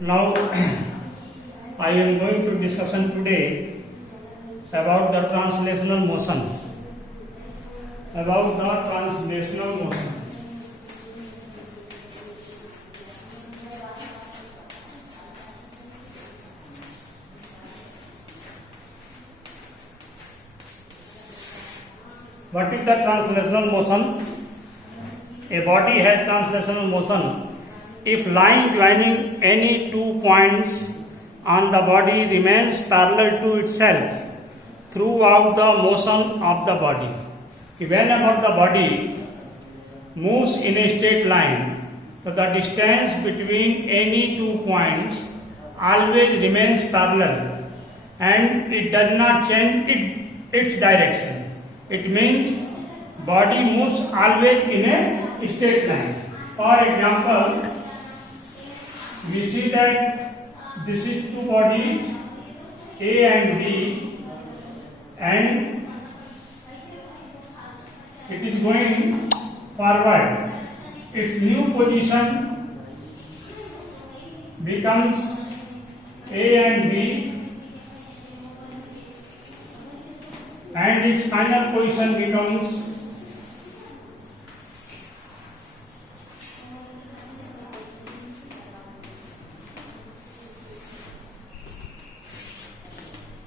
Now, I am going to discussion today about the translational motion. About the translational motion. What is the translational motion? A body has translational motion if line joining any 2 points on the body remains parallel to itself throughout the motion of the body. Whenever the body moves in a straight line, so the distance between any 2 points always remains parallel and it does not change its direction. It means body moves always in a straight line. For example, we see that this is two bodies A and B, and it is going forward. Its new position becomes A and B, and its final position becomes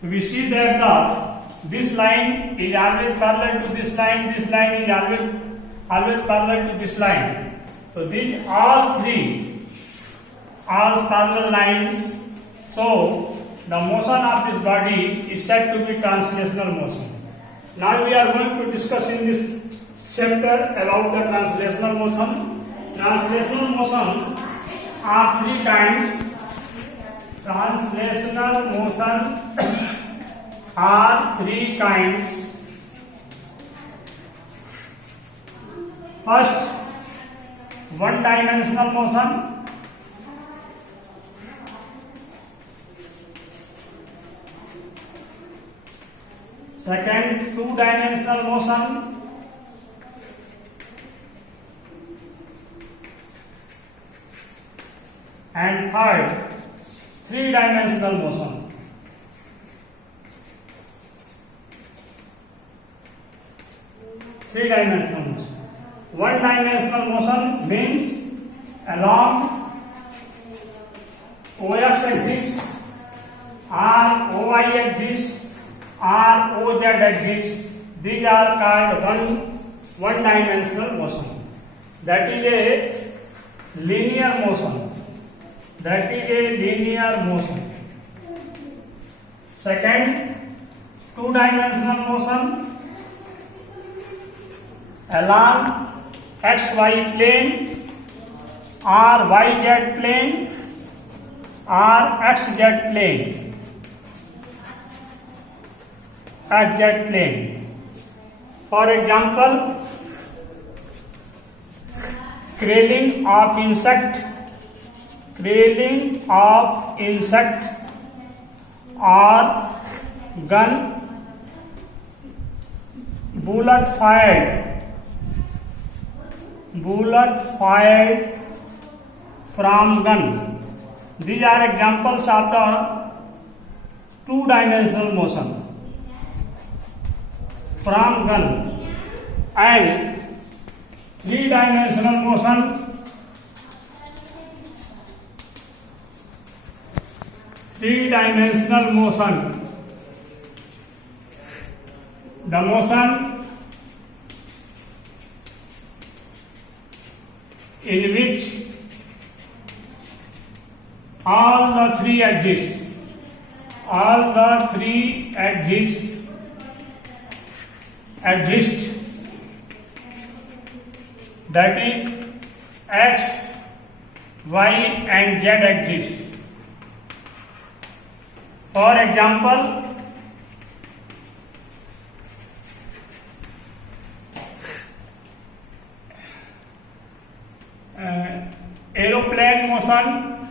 we see that this line is always parallel to this line is always parallel to this line. So these all parallel lines. So the motion of this body is said to be translational motion. Now we are going to discuss in this chapter about the translational motion. Translational motion are 3 kinds. Translational motion are 3 kinds. First, one-dimensional motion. Second, two-dimensional motion. And third, three-dimensional motion. Three-dimensional motion. One-dimensional motion means along OX axis or OY axis or OZ axis. These are called one-dimensional motion. That is a linear motion. That is a linear motion. Second, two-dimensional motion along XY plane or YZ plane or XZ plane. XZ plane. For example, crawling of insect or gun, bullet fired from gun. These are examples of the two-dimensional motion from gun. And three-dimensional motion. Three-dimensional motion. The motion in which all the three axes exist, that is X, Y and Z axis. For example, aeroplane motion,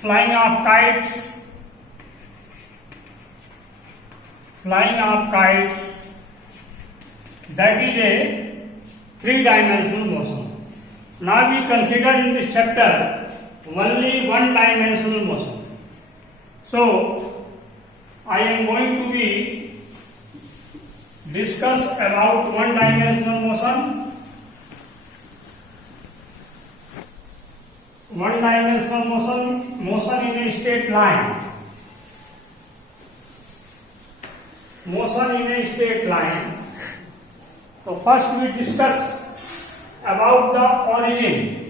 flying of kites, that is a 3-dimensional motion. Now we consider in this chapter only 1-dimensional motion. So I am going to be discuss about 1-dimensional motion. 1-dimensional motion in a straight line. Motion in a straight line. So first we discuss about the origin.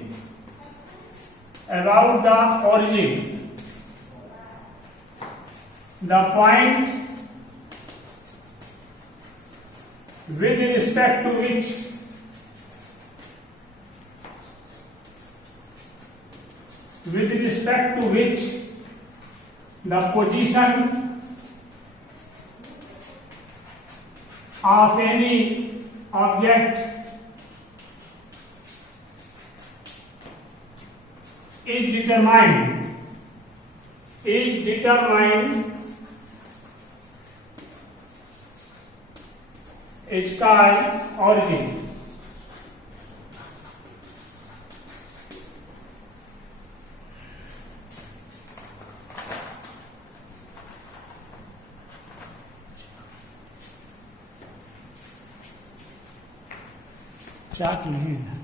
The point with respect to which the position of any object is determined is called origin. चाक नहीं है।